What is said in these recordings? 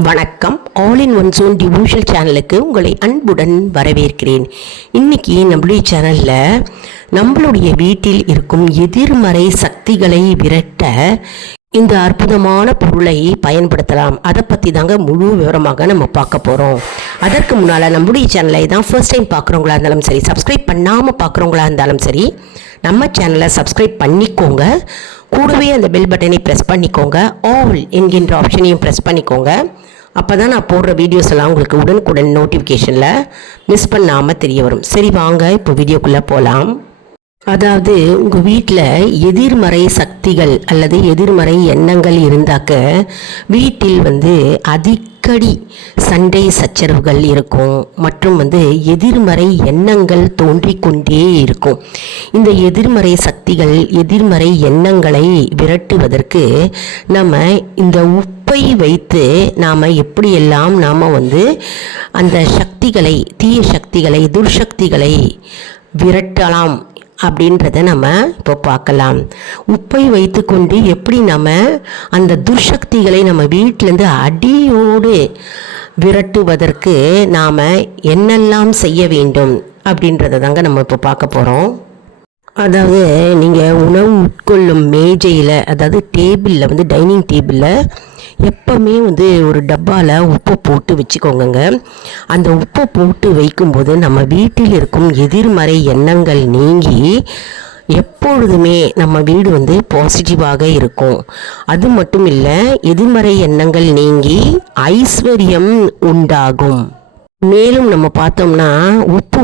வணக்கம். All in one zone devotional சேனலுக்கு உங்களை அன்புடன் வரவேற்கிறேன். இன்றைக்கி நம்மளுடைய சேனலில் நம்மளுடைய வீட்டில் இருக்கும் எதிர்மறை சக்திகளை விரட்ட இந்த அற்புதமான பொருளை பயன்படுத்தலாம். அதை பற்றி தாங்க முழு விவரமாக நம்ம பார்க்க போகிறோம். அதற்கு முன்னால் நம்மளுடைய சேனலை தான் ஃபர்ஸ்ட் டைம் பார்க்குறவங்களா இருந்தாலும் சரி, சப்ஸ்கிரைப் பண்ணாமல் பார்க்குறவங்களா இருந்தாலும் சரி, நம்ம சேனலை சப்ஸ்கிரைப் பண்ணிக்கோங்க. கூடவே அந்த பெல் பட்டனை ப்ரெஸ் பண்ணிக்கோங்க. ஆல் என்கின்ற ஆப்ஷனையும் ப்ரெஸ் பண்ணிக்கோங்க. அப்போ தான் நான் போடுற வீடியோஸ் எல்லாம் உங்களுக்கு உடனுக்குடன் நோட்டிஃபிகேஷனில் மிஸ் பண்ணாமல் தெரிய வரும். சரி, வாங்க இப்போ வீடியோக்குள்ளே போகலாம். அதாவது உங்கள் வீட்டில் எதிர்மறை சக்திகள் அல்லது எதிர்மறை எண்ணங்கள் இருந்தாக்க வீட்டில் அடிக்கடி சண்டை சச்சரவுகள் இருக்கும் மற்றும் எதிர்மறை எண்ணங்கள் தோன்றிக்கொண்டே இருக்கும். இந்த எதிர்மறை சக்திகள் எதிர்மறை எண்ணங்களை விரட்டுவதற்கு நம்ம இந்த உப்பை வைத்து நாம் எப்படியெல்லாம் நாம் அந்த சக்திகளை, தீய சக்திகளை, துர்சக்திகளை விரட்டலாம் அப்படின்றத நம்ம இப்போ பார்க்கலாம். உப்பை வைத்துக்கொண்டு எப்படி நம்ம அந்த துர்சக்திகளை நம்ம வீட்டிலேருந்து அடியோடு விரட்டுவதற்கு நாம் என்னெல்லாம் செய்ய வேண்டும் அப்படின்றத தாங்க நம்ம இப்போ பார்க்க போகிறோம். அதாவது நீங்கள் உணவு உட்கொள்ளும் மேஜையில், அதாவது டேபிளில் டைனிங் டேபிளில் எப்போவுமே ஒரு டப்பாவில் உப்பை போட்டு வச்சுக்கோங்க. அந்த உப்பை போட்டு வைக்கும்போது நம்ம வீட்டில் இருக்கும் எதிர்மறை எண்ணங்கள் நீங்கி எப்பொழுதுமே நம்ம வீடு பாசிட்டிவாக இருக்கும். அது மட்டும் இல்லை, எதிர்மறை எண்ணங்கள் நீங்கி ஐஸ்வர்யம் உண்டாகும். மேலும் நம்ம பார்த்தோம்னா உப்பு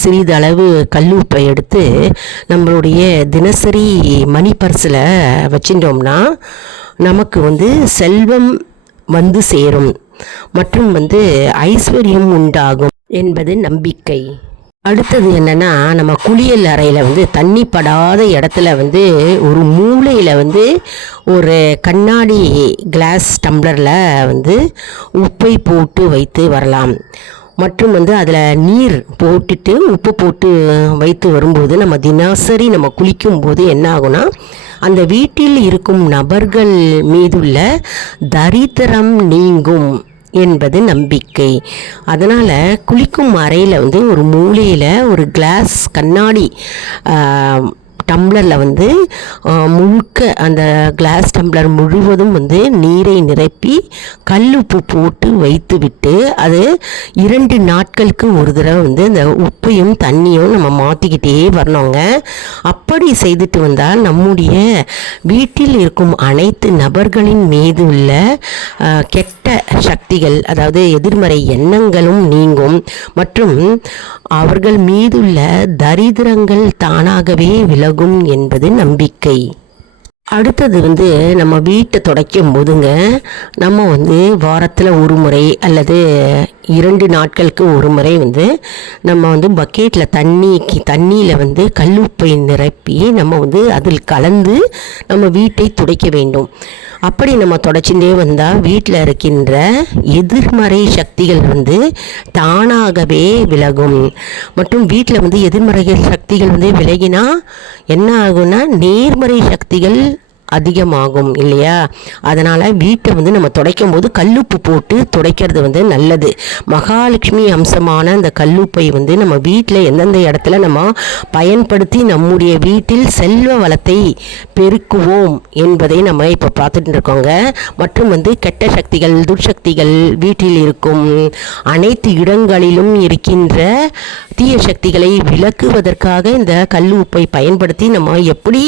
சிறிதளவு கல் உப்பை எடுத்து நம்மளுடைய தினசரி மணி பர்ஸில் வச்சுட்டோம்னா நமக்கு செல்வம் சேரும் மற்றும் ஐஸ்வர்யம் உண்டாகும் என்பது நம்பிக்கை. அடுத்தது என்னென்னா, நம்ம குளியல் அறையில் தண்ணி படாத இடத்துல ஒரு மூலையில் ஒரு கண்ணாடி கிளாஸ் டம்ளரில் உப்பை போட்டு வைத்து வரலாம். மற்றும் அதில் நீர் போட்டுட்டு உப்பு போட்டு வைத்து வரும்போது நம்ம தினசரி நம்ம குளிக்கும்போது என்ன ஆகும்னா, அந்த வீட்டில் இருக்கும் நபர்கள் மீதுள்ள தரித்திரம் நீங்கும் என்பது நம்பிக்கை. அதனால் குளிக்கும் அறையில் ஒரு மூலையில் ஒரு கிளாஸ் கண்ணாடி டம்ளரில் முழுக்க அந்த கிளாஸ் டம்ளர் முழுவதும் நீரை நிரப்பி கல்லுப்பு போட்டு வைத்து விட்டு அது 2 நாட்களுக்கு ஒரு தடவை அந்த உப்பையும் தண்ணியும் நம்ம மாற்றிக்கிட்டே வரணுங்க. அப்படி செய்துட்டு வந்தால் நம்முடைய வீட்டில் இருக்கும் அனைத்து நபர்களின் மீது உள்ள கெட்ட சக்திகள், அதாவது எதிர்மறை எண்ணங்களும் நீங்கும் மற்றும் அவர்கள் மீதுள்ள தரித்திரங்கள் தானாகவே விலகும் என்பது நம்பிக்கை. அடுத்தது நம்ம வீட்டை துடைக்கும் போதுங்க நம்ம வாரத்தில் ஒரு முறை அல்லது 2 நாட்களுக்கு ஒரு முறை நம்ம பக்கெட்டில் தண்ணியில் கல்லுப்பை நிரப்பி நம்ம அதில் கலந்து நம்ம வீட்டை துடைக்க வேண்டும். அப்படி நம்ம துடைச்சுட்டே வந்தால் வீட்டில் இருக்கின்ற எதிர்மறை சக்திகள் தானாகவே விலகும். மற்றும் வீட்டில் எதிர்மறை சக்திகள் விலகினா என்ன ஆகும்னா நேர்மறை சக்திகள் அதிகமாகும் இல்லையா? அதனால் வீட்டை நம்ம துடைக்கும் போது கல்லுப்பு போட்டு துடைக்கிறது நல்லது. மகாலட்சுமி அம்சமான அந்த கல்லுப்பை நம்ம வீட்டில் எந்தெந்த இடத்துல நம்ம பயன்படுத்தி நம்முடைய வீட்டில் செல்வ வளத்தை பெருக்குவோம் என்பதை நம்ம இப்போ பார்த்துட்டு இருக்கோங்க. மற்றும் கெட்ட சக்திகள், துர்சக்திகள், வீட்டில் இருக்கும் அனைத்து இடங்களிலும் இருக்கின்ற தீய சக்திகளை விலக்குவதற்காக இந்த கல் உப்பை பயன்படுத்தி நம்ம எப்படி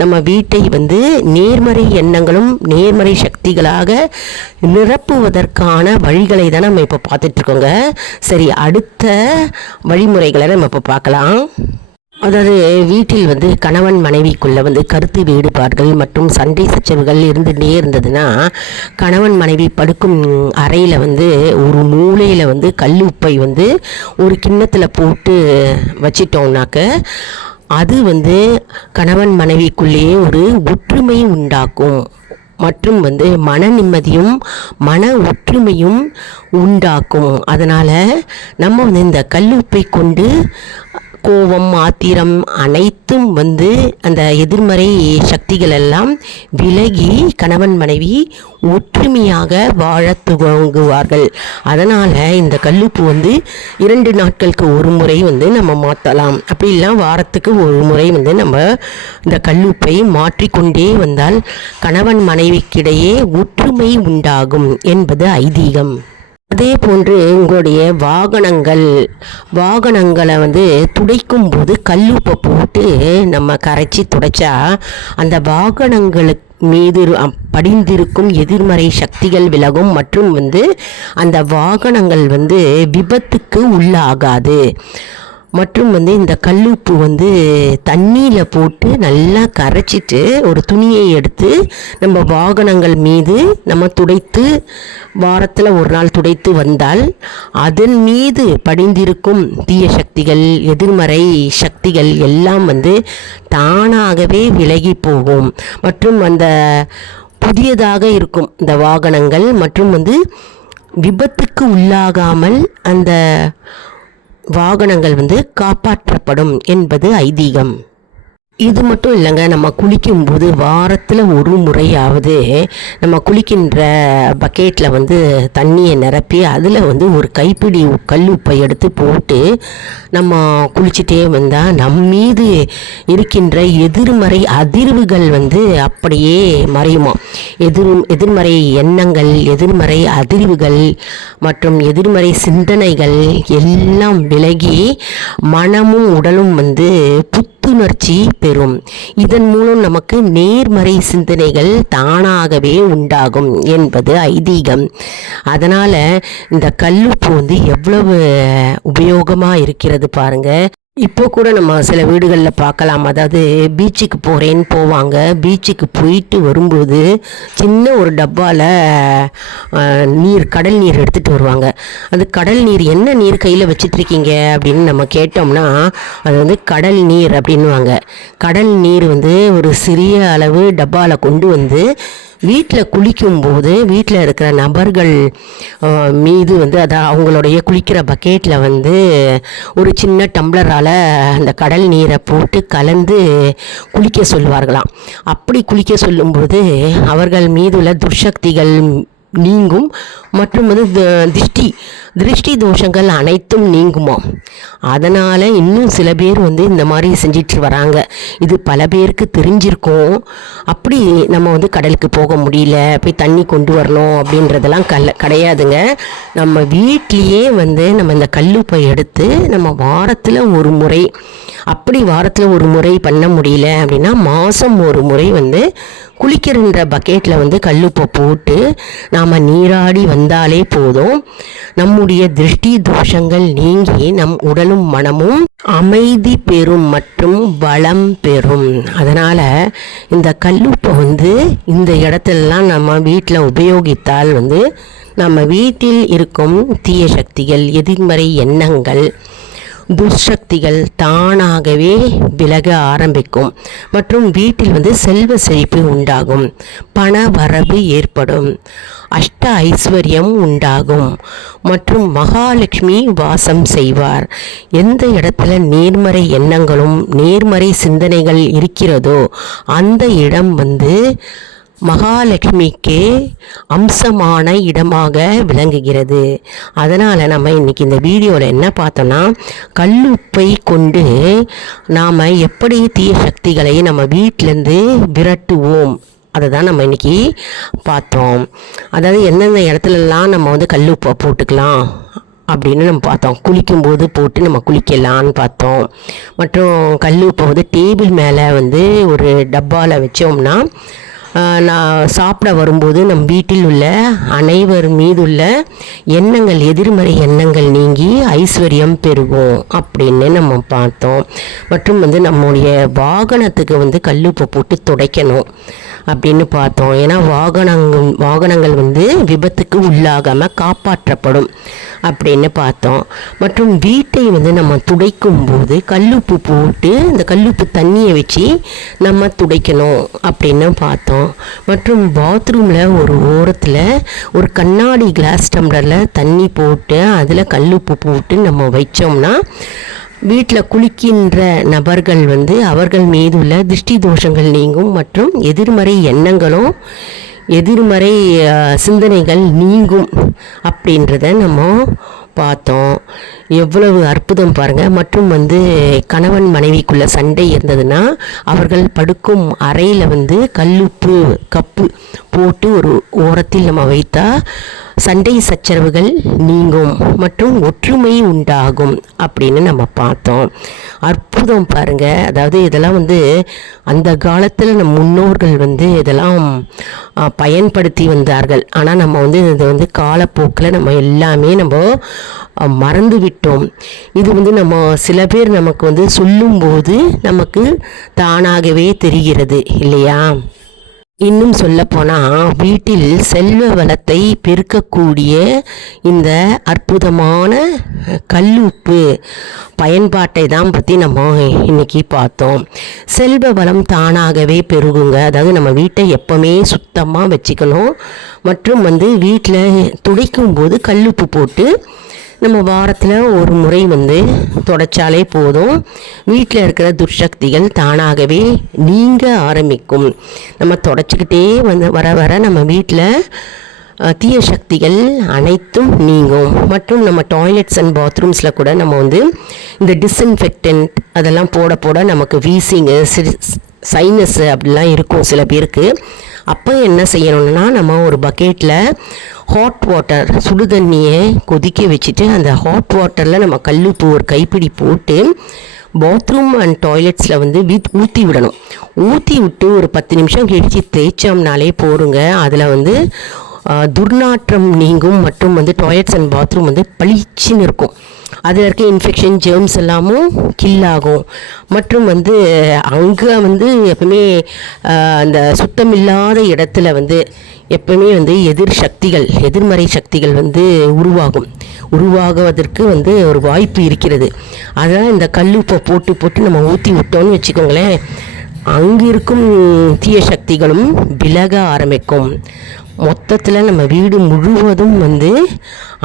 நம்ம வீட்டை நேர்மறை எண்ணங்களும் நேர்மறை சக்திகளாக நிரப்புவதற்கான வழிகளை தான் நம்ம இப்போ பார்த்துட்ருக்கோங்க. சரி, அடுத்த வழிமுறைகளை நம்ம இப்போ பார்க்கலாம். அதாவது வீட்டில் கணவன் மனைவிக்குள்ளே கருத்து வேறுபாடுகள் மற்றும் சண்டை சச்சரவுகள் இருந்துகிட்டே இருந்ததுன்னா கணவன் மனைவி படுக்கும் அறையில் ஒரு மூலையில் கல் உப்பை ஒரு கிண்ணத்தில் போட்டு வச்சிட்டோம்னாக்க அது கணவன் மனைவிக்குள்ளேயே ஒரு ஒற்றுமை உண்டாக்கும் மற்றும் மன நிம்மதியும் மன ஒற்றுமையும் உண்டாக்கும். அதனால் நம்ம இந்த கல்லுப்பை கொண்டு கோபம், ஆத்திரம் அனைத்தும் வந்து அந்த எதிர்மறை சக்திகள் எல்லாம் விலகி கணவன் மனைவி ஒற்றுமையாக வாழ துவங்குவார்கள். அதனால் இந்த கல்லுப்பு வந்து 2 நாட்களுக்கு ஒரு முறை வந்து நம்ம மாற்றலாம். அப்படி இல்லை வாரத்துக்கு ஒரு முறை வந்து நம்ம இந்த கல்லுப்பை மாற்றிக்கொண்டே வந்தால் கணவன் மனைவிக்கிடையே ஒற்றுமை உண்டாகும் என்பது ஐதீகம். அதே போன்று உங்களுடைய வாகனங்களை வந்து துடைக்கும் போது கல்லுப்பை போட்டு நம்ம கரைச்சி துடைச்சா அந்த வாகனங்களுக்கு மீது படிந்திருக்கும் எதிர்மறை சக்திகள் விலகும் மற்றும் வந்து அந்த வாகனங்கள் வந்து விபத்துக்கு உள்ளாகாது. மற்றும் வந்து இந்த கல்லுப்பு வந்து தண்ணியில் போட்டு நல்லா கரைச்சிட்டு ஒரு துணியை எடுத்து நம்ம வாகனங்கள் மீது நம்ம துடைத்து வாரத்தில் ஒரு நாள் துடைத்து வந்தால் அதன் மீது படிந்திருக்கும் தீய சக்திகள், எதிர்மறை சக்திகள் எல்லாம் வந்து தானாகவே விலகி போகும். மற்றும் அந்த புதியதாக இருக்கும் இந்த வாகனங்கள் மற்றும் வந்து விபத்துக்கு உள்ளாகாமல் அந்த வாகனங்கள் வந்து காப்பாற்றப்படும் என்பது ஐதீகம். இது மட்டும் இல்லைங்க, நம்ம குளிக்கும்போது வாரத்தில் ஒரு முறையாவது நம்ம குளிக்கின்ற பக்கெட்டில் வந்து தண்ணியை நிரப்பி அதில் வந்து ஒரு கைப்பிடி கல்லுப்பை எடுத்து போட்டு நம்ம குளிச்சுட்டே வந்தால் நம் மீது இருக்கின்ற எதிர்மறை அதிர்வுகள் வந்து அப்படியே மறையுமா. எதிர்மறை எண்ணங்கள், எதிர்மறை அதிர்வுகள் மற்றும் எதிர்மறை சிந்தனைகள் எல்லாம் விலகி மனமும் உடலும் வந்து புத்துணர்ச்சி பெறும். இதன் மூலம் நமக்கு நேர்மறை சிந்தனைகள் தானாகவே உண்டாகும் என்பது ஐதீகம். அதனால் இந்த கல்லுப்பு வந்து எவ்வளவு உபயோகமாக இருக்கிறது பாருங்க. இப்போ கூட நம்ம சில வீடுகளில் பார்க்கலாம். அதாவது பீச்சுக்கு போகிறேன்னு போவாங்க. பீச்சுக்கு போயிட்டு வரும்போது சின்ன ஒரு டப்பாவில் கடல் நீர் எடுத்துகிட்டு வருவாங்க. அது கடல் நீர் என்ன நீர் கையில் வச்சிட்ருக்கீங்க அப்படின்னு நம்ம கேட்டோம்னா அது வந்து கடல் நீர் அப்படின்வாங்க. கடல் நீர் வந்து ஒரு சிறிய அளவு டப்பாவில் கொண்டு வந்து வீட்டில் குளிக்கும்போது வீட்டில் இருக்கிற நபர்கள் மீது வந்து அவங்களுடைய குளிக்கிற பக்கெட்டில் வந்து ஒரு சின்ன டம்ளரால் அந்த கடல் நீரை போட்டு கலந்து குளிக்க சொல்லுவார்களாம். அப்படி குளிக்க சொல்லும்போது அவர்கள் மீது உள்ள துர்சக்திகள் நீங்கும் மற்றும் வந்து திருஷ்டி தோஷங்கள் அனைத்தும் நீங்குமா. அதனால் இன்னும் சில பேர் வந்து இந்த மாதிரி செஞ்சிட்டு வராங்க. இது பல பேருக்கு தெரிஞ்சிருக்கும். அப்படி நம்ம வந்து கடலுக்கு போக முடியல, போய் தண்ணி கொண்டு வரணும் அப்படின்றதெல்லாம் கிடையாதுங்க. நம்ம வீட்லேயே வந்து நம்ம இந்த கல்லுப்பை எடுத்து நம்ம வாரத்தில் ஒரு முறை, அப்படி வாரத்தில் ஒரு முறை பண்ண முடியல அப்படின்னா மாதம் ஒரு முறை வந்து குளிக்கின்ற பக்கெட்டில் வந்து கல்லுப்பை போட்டு நாம் நீராடி வந்தாலே போதும். நம்முடைய திருஷ்டி தோஷங்கள் நீங்கி நம் உடலும் மனமும் அமைதி பெறும் மற்றும் பலம் பெறும். அதனால் இந்த கல்லுப்பை வந்து இந்த இடத்துலலாம் நம்ம வீட்டில் உபயோகித்தால் வந்து நம்ம வீட்டில் இருக்கும் தீய சக்திகள், எதிர்மறை எண்ணங்கள், துர்சக்திகள் தானாகவே விலக ஆரம்பிக்கும் மற்றும் வீட்டில் வந்து செல்வ செழிப்பு உண்டாகும், பண வரவு ஏற்படும், அஷ்ட ஐஸ்வர்யம் உண்டாகும் மற்றும் மகாலட்சுமி வாசம் செய்வார். எந்த இடத்துல நேர்மறை எண்ணங்களும் நேர்மறை சிந்தனைகள் இருக்கிறதோ அந்த இடம் வந்து மகாலட்சுமிக்கு அம்சமான இடமாக விளங்குகிறது. அதனால் நம்ம இன்றைக்கி இந்த வீடியோவில் என்ன பார்த்தோன்னா கல்லுப்பை கொண்டு நாம் எப்படி தீய சக்திகளை நம்ம வீட்டிலேருந்து விரட்டுவோம் அதை தான் நம்ம இன்றைக்கி பார்த்தோம். அதாவது எந்தெந்த இடத்துலலாம் நம்ம வந்து கல்லுப்பை போட்டுக்கலாம் அப்படின்னு நம்ம பார்த்தோம். குளிக்கும்போது போட்டு நம்ம குளிக்கலான்னு பார்த்தோம். மற்றும் கல்லுப்பை வந்து டேபிள் மேலே வந்து ஒரு டப்பாவில் வச்சோம்னா நான் சாப்பிட வரும்போது நம் வீட்டில் உள்ள அனைவர் மீதுள்ள எண்ணங்கள், எதிர்மறை எண்ணங்கள் நீங்கி ஐஸ்வர்யம் பெறுவோம் அப்படின்னு நம்ம பார்த்தோம். மற்றும் வந்து நம்முடைய வாகனத்துக்கு வந்து கல்லுப்பை போட்டு துடைக்கணும் அப்படின்னு பார்த்தோம். ஏன்னா வாகனங்கள் வந்து விபத்துக்கு உள்ளாகாமல் காப்பாற்றப்படும் அப்படின்னு பார்த்தோம். மற்றும் வீட்டை வந்து நம்ம துடைக்கும் போது கல்லுப்பு போட்டு இந்த கல்லுப்பு தண்ணியை வச்சு நம்ம துடைக்கணும் அப்படின்னு பார்த்தோம். மற்றும் பாத்ரூமில் ஒரு ஓரத்தில் ஒரு கண்ணாடி கிளாஸ் டம்ளரில் தண்ணி போட்டு அதில் கல்லுப்பு போட்டு நம்ம வச்சோம்னா வீட்டில் குளிக்கின்ற நபர்கள் வந்து அவர்கள் மீது உள்ள திருஷ்டி தோஷங்கள் நீங்கும் மற்றும் எதிர்மறை எண்ணங்களும் எதிர்மறை சிந்தனைகள் நீங்கும் அப்படின்றத நம்ம பார்த்தோம். எவ்வளவு அற்புதம் பாருங்கள். மற்றும் வந்து கணவன் மனைவிக்குள்ள சண்டை இருந்ததுன்னா அவர்கள் படுக்கும் அறையில் வந்து கல்லுப்பு கப்பு போட்டு ஒரு ஓரத்தில் நம்ம வைத்தா சண்டை சச்சரவுகள் நீங்கும் மற்றும் ஒற்றுமை உண்டாகும் அப்படின்னு நம்ம பார்த்தோம். அற்புதம் பாருங்கள். அதாவது இதெல்லாம் வந்து அந்த காலத்தில் நம் முன்னோர்கள் வந்து இதெல்லாம் பயன்படுத்தி வந்தார்கள். ஆனால் நம்ம வந்து இதை வந்து காலப்போக்கில் நம்ம எல்லாமே நம்ம மறந்து விட்டோம். இது வந்து நம்ம சில பேர் நமக்கு வந்து சொல்லும்போது நமக்கு தானாகவே தெரிகிறது இல்லையா? இன்னும் சொல்லப்போனால் வீட்டில் செல்வ வளத்தை பெருக்கக்கூடிய இந்த அற்புதமான கல்லுப்பு பயன்பாட்டை தான் பற்றி நம்ம இன்றைக்கி பார்த்தோம். செல்வ வளம் தானாகவே பெருகுங்க. அதாவது நம்ம வீட்டை எப்போவுமே சுத்தமாக வச்சுக்கணும். மற்றும் வந்து வீட்டில் துடைக்கும் போது கல்லுப்பு போட்டு நம்ம வாரத்தில் ஒரு முறை வந்து தொடச்சாலே போதும். வீட்டில் இருக்கிற துர்சக்திகள் தானாகவே நீங்க ஆரம்பிக்கும். நம்ம தொடச்சிக்கிட்டே வந்து வர வர நம்ம வீட்டில் தீய சக்திகள் அனைத்தும் நீங்கும். மற்றும் நம்ம டாய்லெட்ஸ் அண்ட் பாத்ரூம்ஸில் கூட நம்ம வந்து இந்த டிஸ்இன்ஃபெக்டன்ட் அதெல்லாம் போட போட நமக்கு வீசிங்கு சைனஸ்ஸு அப்படிலாம் இருக்கும் சில பேருக்கு. அப்போ என்ன செய்யணும்னா நம்ம ஒரு பக்கெட்டில் ஹாட் வாட்டர் சுடு தண்ணியை கொதிக்க வச்சுட்டு அந்த ஹாட் வாட்டரில் நம்ம கல்லுப்பு ஒரு கைப்பிடி போட்டு பாத்ரூம் அண்ட் டாய்லெட்ஸில் வந்து ஊற்றி விடணும். ஊற்றி விட்டு ஒரு 10 நிமிஷம் கழித்து தேய்ச்சோம்னாலே போருங்க. அதில் வந்து துர்நாற்றம் நீங்கும் மற்றும் வந்து டாய்லெட்ஸ் அண்ட் பாத்ரூம் வந்து பளிச்சுன்னு இருக்கும். அதில் இருக்க இன்ஃபெக்ஷன் ஜெர்ம்ஸ் எல்லாமும் கில்லாகும். மற்றும் வந்து அங்கே வந்து எப்பவுமே அந்த சுத்தமில்லாத இடத்துல வந்து எப்பவுமே வந்து எதிர்மறை சக்திகள் வந்து உருவாகுவதற்கு வந்து ஒரு வாய்ப்பு இருக்கிறது. அதனால் இந்த கல்லுப்பை போட்டு நம்ம ஊற்றி விட்டோம்னு வச்சுக்கோங்களேன், அங்கே இருக்கும் தீய சக்திகளும் விலக ஆரம்பிக்கும். மொத்தத்தில் நம்ம வீடு முழுவதும் வந்து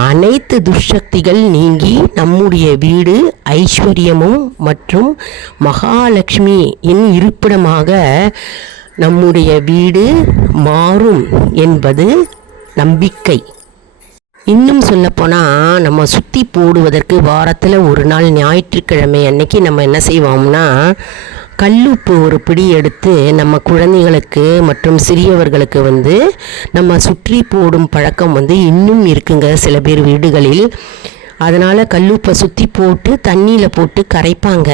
அனைத்து துர்சக்திகள் நீங்கி நம்முடைய வீடு ஐஸ்வர்யமும் மற்றும் மகாலட்சுமியின் இருப்பிடமாக நம்முடைய வீடு மாறும் என்பது நம்பிக்கை. இன்னும் சொல்லப்போனால் நம்ம சுற்றி போடுவதற்கு வாரத்தில் ஒரு நாள் ஞாயிற்றுக்கிழமை அன்னைக்கு நம்ம என்ன செய்வோம்னா கல்லுப்பு ஒரு பிடி எடுத்து நம்ம குழந்தைகளுக்கு மற்றும் சிறியவர்களுக்கு வந்து நம்ம சுற்றி போடும் பழக்கம் வந்து இன்னும் இருக்குங்க சில பேர் வீடுகளில். அதனால் கல்லுப்பை சுற்றி போட்டு தண்ணியில் போட்டு கரைப்பாங்க.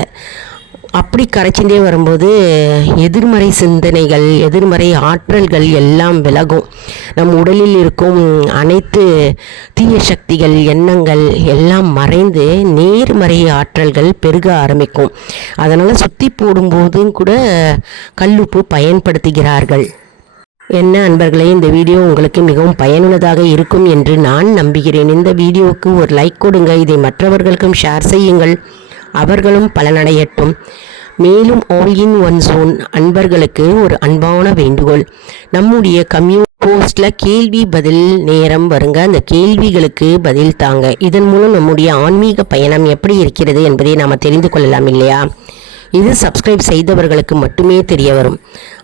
அப்படி கரைச்சிட்டே வரும்போது எதிர்மறை சிந்தனைகள் எதிர்மறை ஆற்றல்கள் எல்லாம் விலகும். நம் உடலில் இருக்கும் அனைத்து தீய சக்திகள் எண்ணங்கள் எல்லாம் மறைந்து நேர்மறை ஆற்றல்கள் பெருக ஆரம்பிக்கும். அதனால் சுற்றி போடும்போதும் கூட கல்லுப்பு பயன்படுத்துகிறார்கள். என்ன அன்பர்களே, இந்த வீடியோ உங்களுக்கு மிகவும் பயனுள்ளதாக இருக்கும் என்று நான் நம்புகிறேன். இந்த வீடியோவுக்கு ஒரு லைக் கொடுங்க. இதை மற்றவர்களுக்கும் ஷேர் செய்யுங்கள், அவர்களும் பலனடையட்டும். மேலும் ஆல் இன் ஒன் ஜோன் அன்பர்களுக்கு ஒரு அன்பான வேண்டுகோள், நம்முடைய போஸ்டில் கேள்வி பதில் நேரம் வருங்க. அந்த கேள்விகளுக்கு பதில் தாங்க. இதன் மூலம் நம்முடைய ஆன்மீக பயணம் எப்படி இருக்கிறது என்பதை நாம் தெரிந்து கொள்ளலாம் இல்லையா? இது சப்ஸ்கிரைப் செய்தவர்களுக்கு மட்டுமே தெரிய வரும்.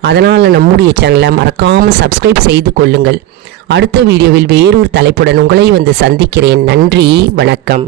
அதனால் நம்முடைய சேனலை மறக்காமல் சப்ஸ்கிரைப் செய்து கொள்ளுங்கள். அடுத்த வீடியோவில் வேறொரு தலைப்புடன் உங்களை வந்து சந்திக்கிறேன். நன்றி, வணக்கம்.